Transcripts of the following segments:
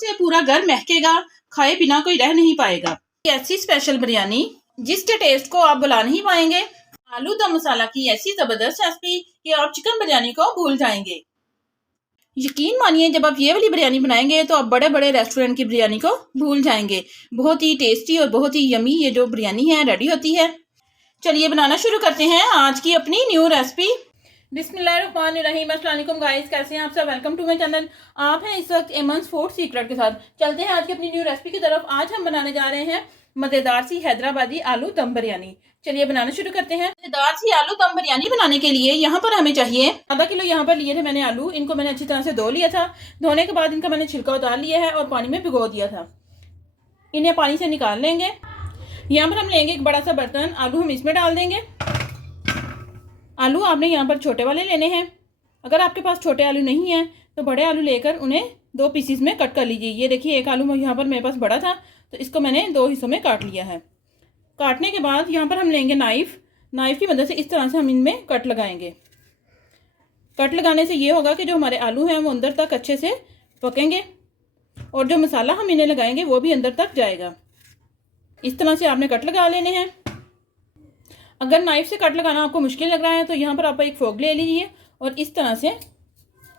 से पूरा घर महकेगा, खाए बिना कोई रह नहीं पाएगा। ऐसी स्पेशल बिरयानी जिसके टेस्ट को आप बुला नहीं पाएंगे। आलू दम मसाला की ऐसी जबरदस्त रेसिपी कि आप चिकन बिरयानी को भूल जाएंगे। यकीन मानिए, जब आप ये वाली बिरयानी बनाएंगे तो आप बड़े बड़े रेस्टोरेंट की बिरयानी को भूल जाएंगे। बहुत ही टेस्टी और बहुत ही यमी ये जो बिरयानी है रेडी होती है। चलिए बनाना शुरू करते हैं आज की अपनी न्यू रेसिपी। बिस्मिल्लाहिर्रहमानिर्रहीम। अस्सलाम वालेकुम गाइस, कैसे हैं आप सब? Welcome to my channel. आप हैं इस वक्त एमन्स फूड सीक्रेट के साथ। चलते हैं आज की अपनी न्यू रेसिपी की तरफ। आज हम बनाने जा रहे हैं मज़ेदार सी हैदराबादी आलू दम बिरयानी। चलिए बनाना शुरू करते हैं। मज़ेदार सी आलू दम बिरयानी बनाने के लिए यहाँ पर हमें चाहिए आधा किलो यहाँ पर लिए थे मैंने आलू। इनको मैंने अच्छी तरह से धो लिया था। धोने के बाद इनका मैंने छिलका उतार लिया है और पानी में भिगो दिया था। इन्हें पानी से निकाल लेंगे। यहाँ पर हम लेंगे एक बड़ा सा बर्तन, आलू हम इसमें डाल देंगे। आलू आपने यहाँ पर छोटे वाले लेने हैं। अगर आपके पास छोटे आलू नहीं हैं तो बड़े आलू लेकर उन्हें 2 पीसीस में कट कर लीजिए। ये देखिए, एक आलू यहाँ पर मेरे पास बड़ा था तो इसको मैंने 2 हिस्सों में काट लिया है। काटने के बाद यहाँ पर हम लेंगे नाइफ़ की मदद से इस तरह से हम इनमें कट लगाएंगे। कट लगाने से ये होगा कि जो हमारे आलू हैं वो अंदर तक अच्छे से पकेंगे और जो मसाला हम इन्हें लगाएंगे वो भी अंदर तक जाएगा। इस तरह से आपने कट लगा लेने हैं। अगर नाइफ से कट लगाना आपको मुश्किल लग रहा है तो यहाँ पर आप एक फोक ले लीजिए और इस तरह से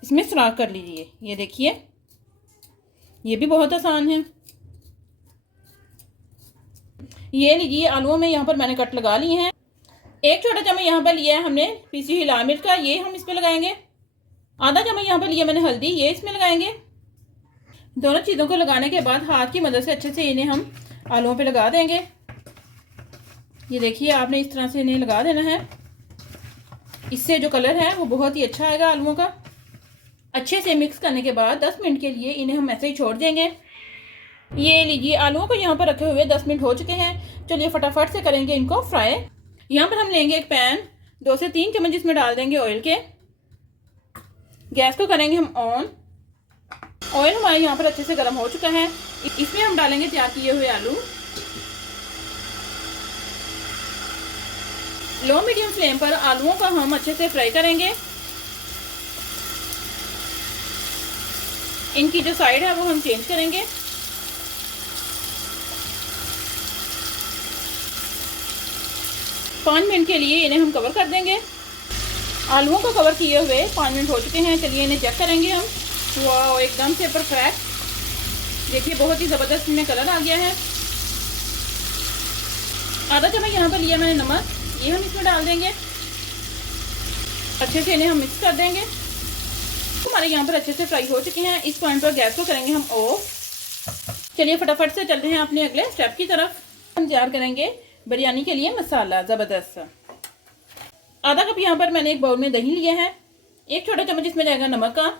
इसमें सुराख कर लीजिए। ये देखिए, ये भी बहुत आसान है। ये लीजिए, आलूओं में यहाँ पर मैंने कट लगा लिए हैं। 1 छोटा चम्मच यहाँ पर लिया है हमने पीसी हुई लाल मिर्च का, ये हम इस पर लगाएंगे। आधा चम्मच यहाँ पर लिया मैंने हल्दी, ये इसमें लगाएंगे। दोनों चीज़ों को लगाने के बाद हाथ की मदद से अच्छे से इन्हें हम आलूओं पे लगा देंगे। ये देखिए, आपने इस तरह से इन्हें लगा देना है। इससे जो कलर है वो बहुत ही अच्छा आएगा आलूओं का। अच्छे से मिक्स करने के बाद 10 मिनट के लिए इन्हें हम ऐसे ही छोड़ देंगे। ये लीजिए, आलूओं को यहाँ पर रखे हुए 10 मिनट हो चुके हैं। चलिए फटाफट से करेंगे इनको फ्राई। यहाँ पर हम लेंगे एक पैन, 2 से 3 चम्मच इसमें डाल देंगे ऑयल के। गैस को करेंगे हम ऑन। ऑयल हमारे यहाँ पर अच्छे से गर्म हो चुका है। इसमें हम डालेंगे तैयार किए हुए आलू। लो मीडियम फ्लेम पर आलूओं का हम अच्छे से फ्राई करेंगे। इनकी जो साइड है वो हम चेंज करेंगे। पाँच मिनट के लिए इन्हें हम कवर कर देंगे। आलूओं को कवर किए हुए 5 मिनट हो चुके हैं। चलिए इन्हें चेक करेंगे हम। वाह, एकदम से परफेक्ट। देखिए, बहुत ही ज़बरदस्त इनमें कलर आ गया है। आधा चम्मच यहाँ पर लिया मैंने नमक, ये हम इसमें डाल देंगे। अच्छे से इन्हें हम मिक्स कर देंगे। हमारे यहाँ पर अच्छे से फ्राई हो चुके हैं। इस पॉइंट पर गैस को करेंगे हम ऑफ। चलिए फटाफट से चलते हैं अपने अगले स्टेप की तरफ। हम तैयार करेंगे बिरयानी के लिए मसाला ज़बरदस्त। आधा कप यहाँ पर मैंने एक बाउल में दही लिया है। 1 छोटा चम्मच इसमें जाएगा नमक का।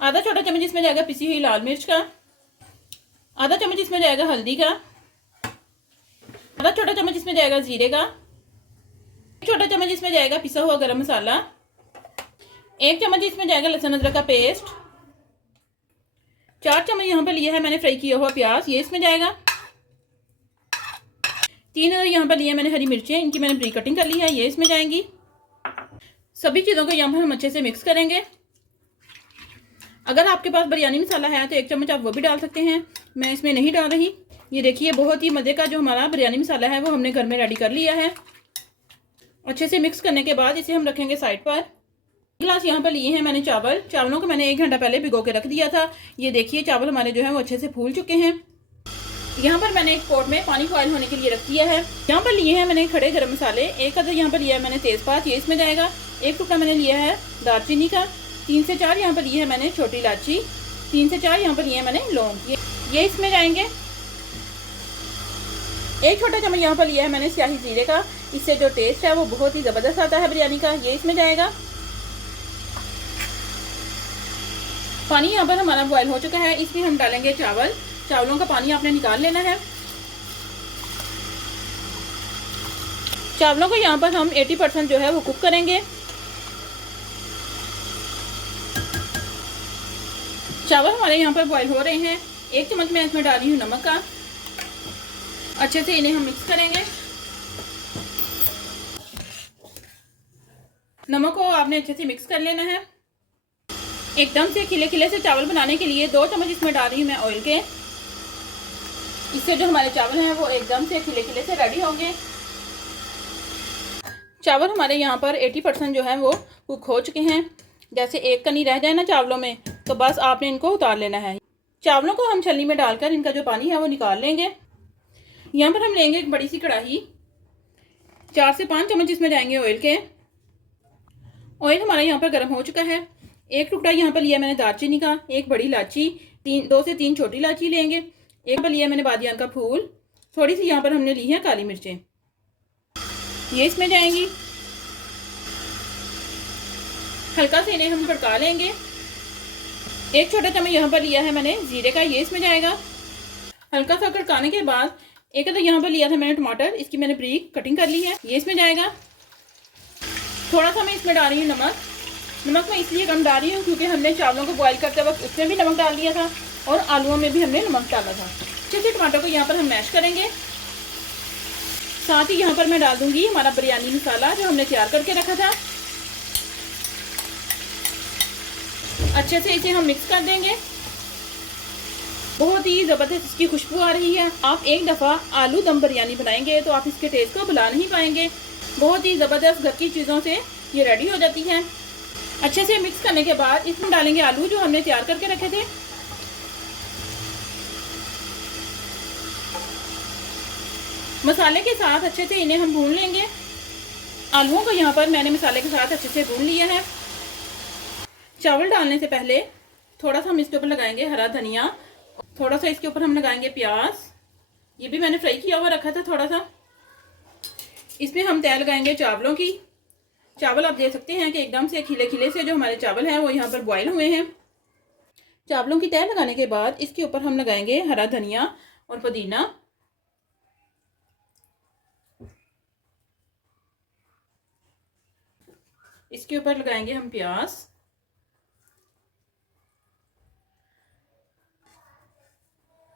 आधा छोटा चम्मच इसमें जाएगा पिसी हुई लाल मिर्च का। आधा चम्मच इसमें जाएगा हल्दी का। आधा छोटा चम्मच इसमें जाएगा जीरे का। 1 छोटा चम्मच इसमें जाएगा पिसा हुआ गरम मसाला। 1 चम्मच इसमें जाएगा लहसुन अदरक का पेस्ट। 4 चम्मच यहाँ पर लिया है मैंने फ्राई किया हुआ प्याज, ये इसमें जाएगा। 3 यहाँ पर लिया मैंने हरी मिर्चें, इनकी मैंने ब्रीक कटिंग कर ली है, ये इसमें जाएंगी। सभी चीज़ों को यहाँ पर हम अच्छे से मिक्स करेंगे। अगर आपके पास बिरयानी मसाला है तो 1 चम्मच आप वो भी डाल सकते हैं। मैं इसमें नहीं डाल रही। ये देखिए, बहुत ही मज़े का जो हमारा बिरयानी मसाला है वो हमने घर में रेडी कर लिया है। अच्छे से मिक्स करने के बाद इसे हम रखेंगे साइड पर। गिलास यहाँ पर लिए हैं मैंने चावल। चावलों को मैंने 1 घंटा पहले भिगो के रख दिया था। ये देखिए, चावल हमारे जो है वो अच्छे से फूल चुके हैं। यहाँ पर मैंने एक पॉट में पानी बॉयल होने के लिए रख दिया है। यहाँ पर लिए हैं मैंने खड़े गरम मसाले। 1 अदर यहाँ पर लिया है मैंने तेज़पात, ये इसमें जाएगा। 1 टुकड़ा मैंने लिया है दालचीनी का। 3 से 4 यहाँ पर लिए है मैंने छोटी इलायची। 3 से 4 यहाँ पर लिए है मैंने लौंग, ये इसमें जाएंगे। 1 छोटा चम्मच यहाँ पर लिया है मैंने स्याही जीरे का। इससे जो टेस्ट है वो बहुत ही ज़बरदस्त आता है बिरयानी का, ये इसमें जाएगा। पानी यहाँ पर हमारा बॉयल हो चुका है। इसमें हम डालेंगे चावल। चावलों का पानी आपने निकाल लेना है। चावलों को यहाँ पर हम 80% जो है वो कुक करेंगे। चावल हमारे यहाँ पर बॉयल हो रहे हैं। 1 चम्मच मैं इसमें डाली हूँ नमक का। अच्छे से इन्हें हम मिक्स करेंगे। नमक को आपने अच्छे से मिक्स कर लेना है। एकदम से खिले खिले से चावल बनाने के लिए 2 चम्मच इसमें डाल रही हूँ मैं ऑयल के। इससे जो हमारे चावल हैं वो एकदम से खिले खिले से रेडी होंगे। चावल हमारे यहाँ पर 80% जो है वो कुक हो चुके हैं। जैसे एक कनी रह जाए ना चावलों में, तो बस आपने इनको उतार लेना है। चावलों को हम छलनी में डालकर इनका जो पानी है वो निकाल लेंगे। यहाँ पर हम लेंगे एक बड़ी सी कढ़ाई, 4 से 5 चम्मच इसमें जाएंगे ऑयल के। ऑयल हमारा यहाँ पर गर्म हो चुका है। एक टुकड़ा यहाँ पर लिया मैंने दालचीनी का, एक बड़ी इलायची, 2 से 3 छोटी इलायची लेंगे, एक पर लिया मैंने बादियान का फूल, थोड़ी सी यहाँ पर हमने ली है काली मिर्चें, ये इसमें जाएंगी। हल्का से इन्हें हम भड़का लेंगे। एक छोटा चम्मच यहाँ पर लिया है मैंने जीरे का, ये इसमें जाएगा। हल्का सा भड़काने के बाद एक तो यहाँ पर लिया था मैंने टमाटर, इसकी मैंने ब्रीक कटिंग कर ली है, ये इसमें जाएगा। थोड़ा सा मैं इसमें डाल रही हूँ नमक। नमक मैं इसलिए कम डाल रही हूँ क्योंकि हमने चावलों को बॉईल करते वक्त उसमें भी नमक डाल दिया था और आलूओं में भी हमने नमक डाला था। अच्छे से टमाटर को यहाँ पर हम मैश करेंगे। साथ ही यहाँ पर मैं डाल दूंगी हमारा बिरयानी मसाला जो हमने तैयार करके रखा था। अच्छे से इसे हम मिक्स कर देंगे। बहुत ही ज़बरदस्त इसकी खुशबू आ रही है। आप एक दफ़ा आलू दम बिरयानी बनाएंगे तो आप इसके टेस्ट को भुला नहीं पाएंगे। बहुत ही ज़बरदस्त घर की चीज़ों से ये रेडी हो जाती है। अच्छे से मिक्स करने के बाद इसमें डालेंगे आलू जो हमने तैयार करके रखे थे। मसाले के साथ अच्छे से इन्हें हम भून लेंगे। आलूओं को यहाँ पर मैंने मसाले के साथ अच्छे से भून लिया है। चावल डालने से पहले थोड़ा सा हम इसके ऊपर लगाएंगे हरा धनिया, थोड़ा सा इसके ऊपर हम लगाएंगे प्याज, ये भी मैंने फ्राई किया हुआ रखा था थोड़ा सा। इसमें हम तय लगाएंगे चावलों की। चावल आप देख सकते हैं कि एकदम से खिले खिले से जो हमारे चावल हैं वो यहाँ पर बॉयल हुए हैं। चावलों की तय लगाने के बाद इसके ऊपर हम लगाएंगे हरा धनिया और पुदीना। इसके ऊपर लगाएंगे हम प्याज।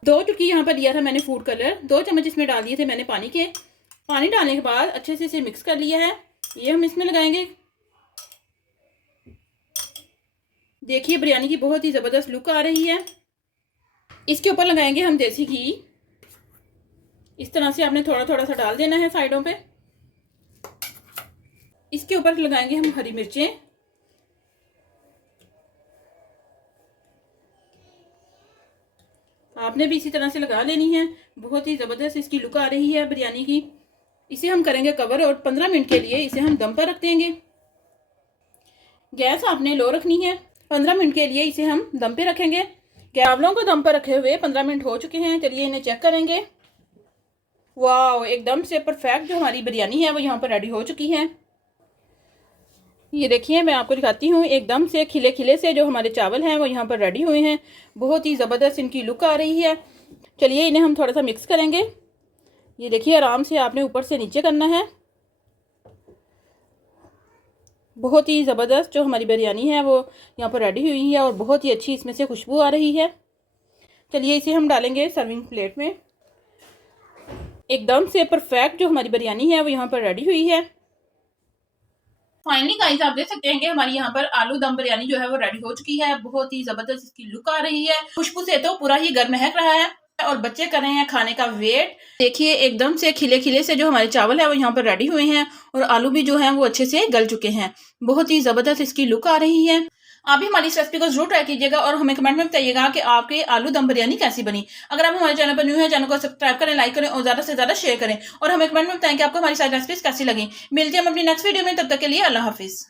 2 चुटकी यहाँ पर लिया था मैंने फूड कलर, 2 चम्मच इसमें डाल दिए थे मैंने पानी के। पानी डालने के बाद अच्छे से इसे मिक्स कर लिया है। ये हम इसमें लगाएंगे। देखिए बिरयानी की बहुत ही ज़बरदस्त लुक आ रही है। इसके ऊपर लगाएंगे हम देसी घी। इस तरह से आपने थोड़ा थोड़ा सा डाल देना है साइडों पे। इसके ऊपर लगाएंगे हम हरी मिर्चें। आपने भी इसी तरह से लगा लेनी है। बहुत ही ज़बरदस्त इसकी लुक आ रही है बिरयानी की। इसे हम करेंगे कवर और 15 मिनट के लिए इसे हम दम पर रख देंगे। गैस आपने लो रखनी है। 15 मिनट के लिए इसे हम दम पे रखेंगे। चावलों को दम पर रखे हुए 15 मिनट हो चुके हैं। चलिए इन्हें चेक करेंगे। वाह, एकदम से परफेक्ट जो हमारी बिरयानी है वो यहाँ पर रेडी हो चुकी है। ये देखिए मैं आपको दिखाती हूँ, एकदम से खिले खिले से जो हमारे चावल हैं वो यहाँ पर रेडी हुए हैं। बहुत ही ज़बरदस्त इनकी लुक आ रही है। चलिए इन्हें हम थोड़ा सा मिक्स करेंगे। ये देखिए आराम से आपने ऊपर से नीचे करना है। बहुत ही ज़बरदस्त जो हमारी बिरयानी है वो यहाँ पर रेडी हुई है और बहुत ही अच्छी इसमें से खुशबू आ रही है। चलिए इसे हम डालेंगे सर्विंग प्लेट में। एकदम से परफेक्ट जो हमारी बिरयानी है वो यहाँ पर रेडी हुई है। फाइनली गाइस आप देख सकते हैं कि हमारी यहाँ पर आलू दम बिरयानी जो है वो रेडी हो चुकी है। बहुत ही जबरदस्त इसकी लुक आ रही है। खुशबू से तो पूरा ही घर महक रहा है और बच्चे कर रहे हैं खाने का वेट। देखिए एकदम से खिले खिले से जो हमारे चावल है वो यहाँ पर रेडी हुए हैं और आलू भी जो है वो अच्छे से गल चुके हैं। बहुत ही जबरदस्त इसकी लुक आ रही है। आप भी हमारी इस रेसिपी को जरूर ट्राई कीजिएगा और हमें कमेंट में बताइएगा कि आपके आलू दम बिरयानी कैसी बनी। अगर आप हमारे चैनल पर न्यू है, चैनल को सब्सक्राइब करें, लाइक करें और ज्यादा से ज्यादा शेयर करें और हमें कमेंट में बताएं कि आपको हमारी सारी रेसिपीज कैसी लगी। मिलते हैं हम अपनी नेक्स्ट वीडियो में, तब तक के लिए अल्लाह हाफिज।